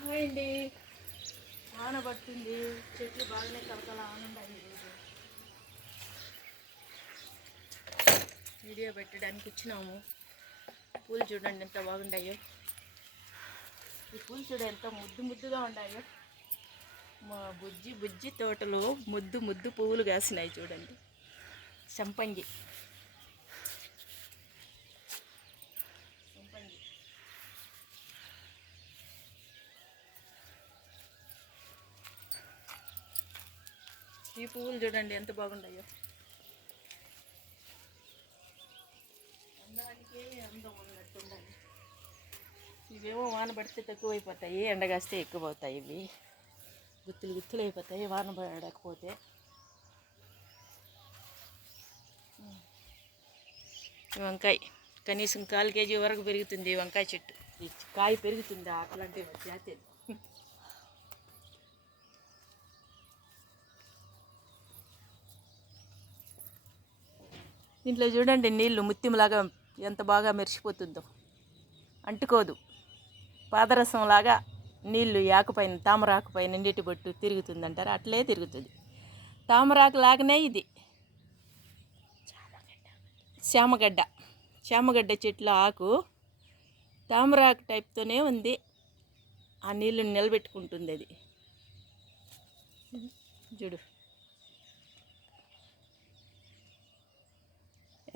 Hi అండి. వాన పడుతుంది, చెట్లు బాగానే కలకల ఆనందాలు. ఈరోజు వీడియో పెట్టడానికి వచ్చినాము. పూలు చూడండి ఎంత బాగుంటాయో. ఈ పూలు చూడ ఎంత ముద్దు ముద్దుగా ఉంటాయో. మా బుజ్జి బుజ్జి తోటలో ముద్దు ముద్దు పువ్వులు కాసినాయి చూడండి. సంపంగి ఈ పువ్వులు చూడండి ఎంత బాగుంటాయో. అందానికే అందం ఉన్నట్టు ఉండాలి. ఇవేమో వాన పడితే తక్కువైపోతాయి, ఎండగాస్తే ఎక్కువ అవుతాయి. ఇవి గుత్తులు గుత్తులు అయిపోతాయి వాన పడకపోతే. వంకాయ కనీసం 1/4 కేజీ వరకు పెరుగుతుంది. వంకాయ చెట్టు ఈ కాయ పెరుగుతుంది. అట్లాంటి జాతి. దీంట్లో చూడండి నీళ్ళు ముత్యంలాగా ఎంత బాగా మెరిసిపోతుందో. అంటుకోదు. పాదరసంలాగా నీళ్ళు ఆకుపైన తామరాకు పైన నీటి బొట్టు తిరుగుతుంది అంటారు, అట్లే తిరుగుతుంది. తామరాకు లాగానే ఇది చామగడ్డ చెట్ల ఆకు తామరాకు టైప్తోనే ఉంది. ఆ నీళ్ళు నిలబెట్టుకుంటుంది అది. చూడు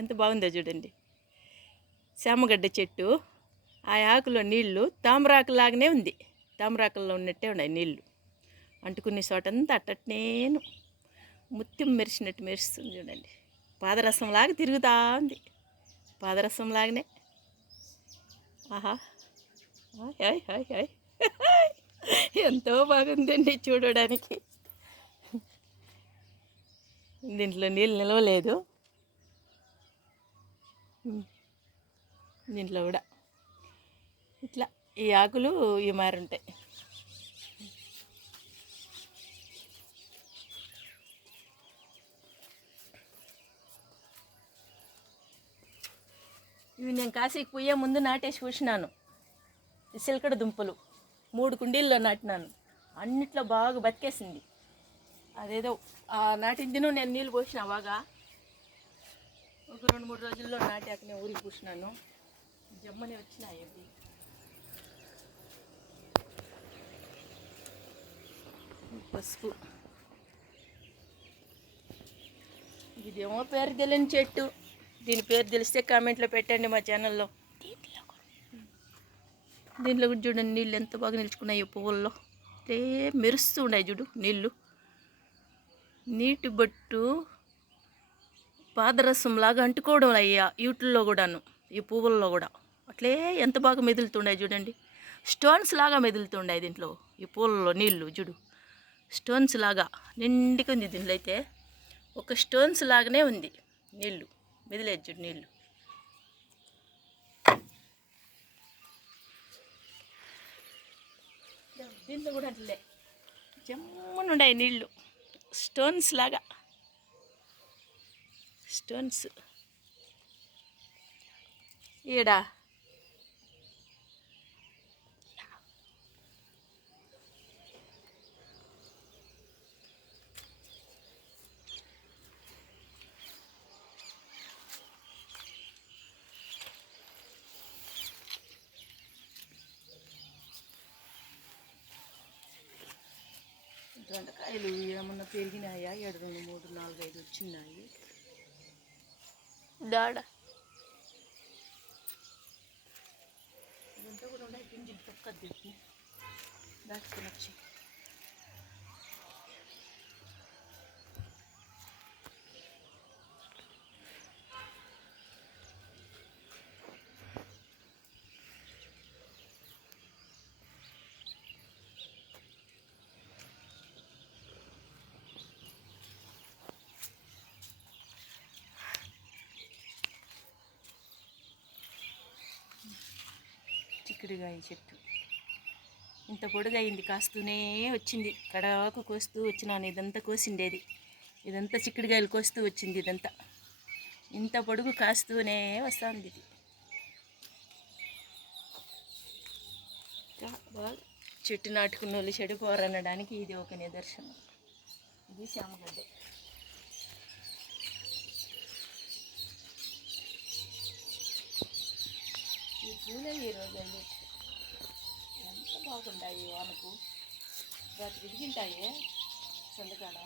ఎంత బాగుందో చూడండి. చామగడ్డ చెట్టు, ఆ ఆకులో నీళ్లు తామరాకులాగానే ఉంది. తామరాకుల్లో ఉన్నట్టే ఉన్నాయి నీళ్ళు. అంటుకునే చోటంతా అట్టనేను ముత్యం మెరిసినట్టు మెరుస్తుంది చూడండి. పాదరసంలాగా తిరుగుతూ ఉంది. పాదరసంలాగానే. ఆహా హాయ్ హాయ్ హాయ్ ఎంతో బాగుందండి చూడడానికి. దీంట్లో నీళ్ళు నిలవలేదు. దీంట్లో కూడా ఇట్లా ఈ ఆకులు ఈ మారుంటాయి. ఇవి నేను కాశీకి పోయే ముందు నాటేసి పోసినాను. సిల్కడ దుంపలు 3 కుండీల్లో నాటినాను. అన్నిట్లో బాగా బతికేసింది. అదేదో నాటిందిను నేను నీళ్ళు పోసిన బాగా. ఒక 2-3 రోజుల్లో నాటాకనే ఊరికి పూసినాను. జమ్మని వచ్చినాయి అవి. పసుపు. ఇదేమో పేరు తెలియని చెట్టు. దీని పేరు తెలిస్తే కామెంట్లో పెట్టండి మా ఛానల్లో. దీంట్లో కూడా చూడండి నీళ్ళు ఎంత బాగా నిలుచుకున్నాయి పువ్వుల్లో. మెరుస్తూ ఉన్నాయి చూడు నీళ్ళు. నీటి బొట్టు పాదరసంలాగా అంటుకోవడం అయ్యా వీటిల్లో కూడాను, ఈ పువ్వుల్లో కూడా అట్లే ఎంత బాగా మెదులుతుండే చూడండి. స్టోన్స్ లాగా మెదులుతుండే దీంట్లో ఈ పూలలో నీళ్ళు చూడు. స్టోన్స్ లాగా నిండుగా ఉంది. దీంట్లో అయితే ఒక స్టోన్స్ లాగానే ఉంది నీళ్ళు మెదిలేదు చూడు నీళ్ళు. దీంట్లో కూడా అట్లే జమ్మనుండాయి నీళ్ళు. స్టోన్స్ లాగా స్టోన్స్. ఈడా దొండకాయలు ఏమన్నా పెరిగినాయా? 7, 2, 3, 4, 5 వచ్చినాయి. దాడ ఇదంతా కూడా ఉన్నాయి. పిండి తొక్క దిగి దాచుకొని వచ్చి చిక్కుడుగాయ చెట్టు ఇంత పొడుగైంది. కాస్తూనే వచ్చింది. కడాకు కోస్తూ వచ్చినాను. ఇదంతా కోసిండేది. ఇదంతా చిక్కుడుగాయలు కోస్తూ వచ్చింది. ఇదంతా ఇంత పొడుగు కాస్తూనే వస్తుంది. ఇది బాగా చెట్టు నాటుకున్న వాళ్ళు చెడిపోరనడానికి ఇది ఒక నిదర్శనం. ఇది శామగడ్డ. ఈ పూలే ఈరోజు అయ్యి ఎంత బాగుంటాయి వానకు. రాత్రి ఇదిగింటాయి సందకాడ.